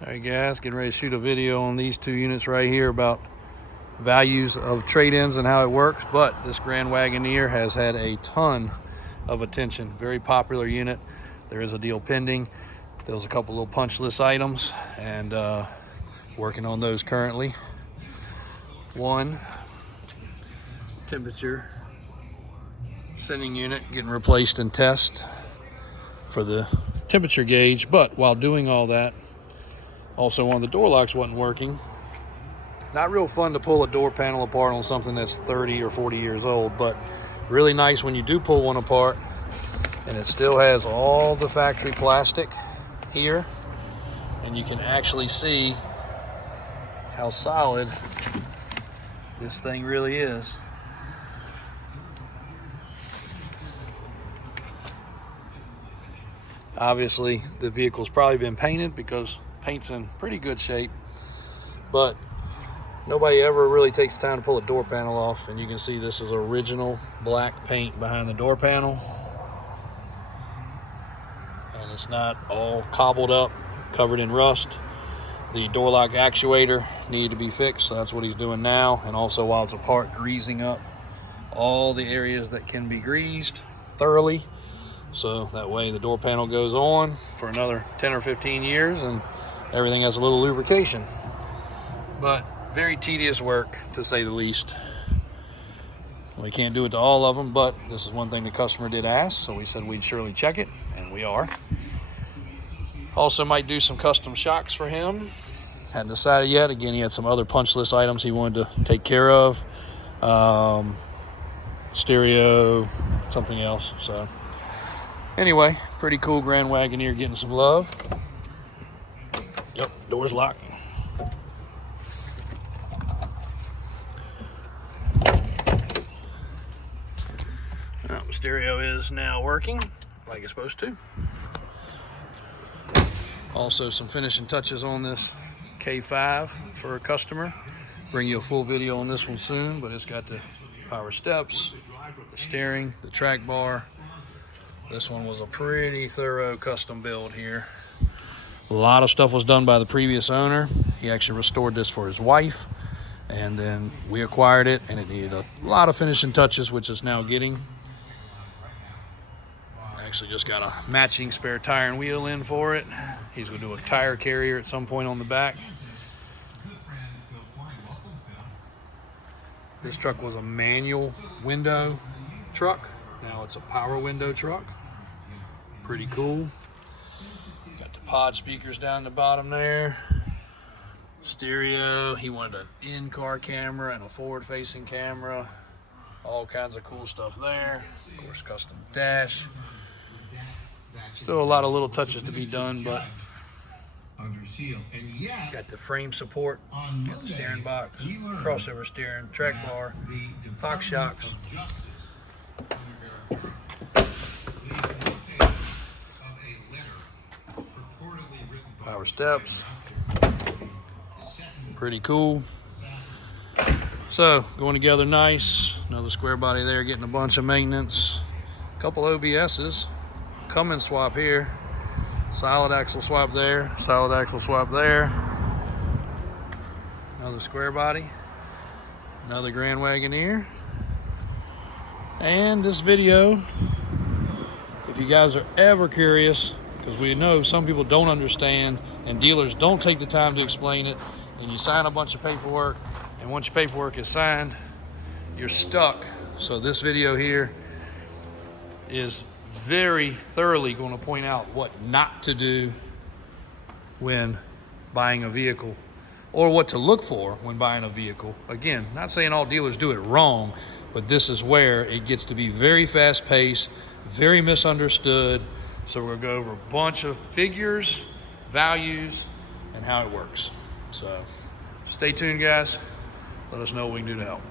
Alright guys, getting ready to shoot a video on these two units right here about values of trade-ins and how it works. But this Grand Wagoneer has had a ton of attention. Very popular unit. There is a deal pending. There was a couple little punch list items and working on those currently. One, temperature sending unit getting replaced and test for the temperature gauge. But while doing all that, also one of the door locks wasn't working. Not real fun to pull a door panel apart on something that's 30 or 40 years old, but really nice when you do pull one apart and it still has all the factory plastic here, and you can actually see how solid this thing really is. Obviously the vehicle's probably been painted because paint's in pretty good shape, but nobody ever really takes time to pull a door panel off. And you can see this is original black paint behind the door panel, and it's not all cobbled up, covered in rust. The door lock actuator needed to be fixed, so that's what he's doing now. And also, while it's apart, greasing up all the areas that can be greased thoroughly, so that way the door panel goes on for another 10 or 15 years and everything has a little lubrication. But very tedious work, to say the least. We can't do it to all of them, but this is one thing the customer did ask, so we said we'd surely check it, and we are. Also might do some custom shocks for him. Hadn't decided yet. Again, he had some other punch list items he wanted to take care of. Stereo, something else. So anyway, pretty cool Grand Wagoneer getting some love. Yep, door's locked. Stereo is now working like it's supposed to. Also some finishing touches on this K5 for a customer. Bring you a full video on this one soon, but it's got the power steps, the steering, the track bar. This one was a pretty thorough custom build here. A lot of stuff was done by the previous owner. He actually restored this for his wife, and then we acquired it, and it needed a lot of finishing touches, which is now getting. Actually just got a matching spare tire and wheel in for it. He's going to do a tire carrier at some point on the back. This truck was a manual window truck. Now it's a power window truck. Pretty cool. Got the pod speakers down the bottom there. Stereo. He wanted an in-car camera and a forward-facing camera. All kinds of cool stuff there. Of course, custom dash. Still a lot of little touches to be done, but got the frame support, got the steering box, crossover steering, track bar, Fox shocks. Power steps. Pretty cool. So, going together nice. Another square body there, getting a bunch of maintenance. A couple OBS's. Cummins swap here. Solid axle swap there. Solid axle swap there. Another square body. Another Grand Wagoneer. And this video, if you guys are ever curious, because we know some people don't understand and dealers don't take the time to explain it, and you sign a bunch of paperwork, and once your paperwork is signed, you're stuck. So this video here is very thoroughly going to point out what not to do when buying a vehicle, or what to look for when buying a vehicle. Again, not saying all dealers do it wrong, but this is where it gets to be very fast paced, very misunderstood. So we're going to go over a bunch of figures, values, and how it works. So stay tuned, guys. Let us know what we can do to help.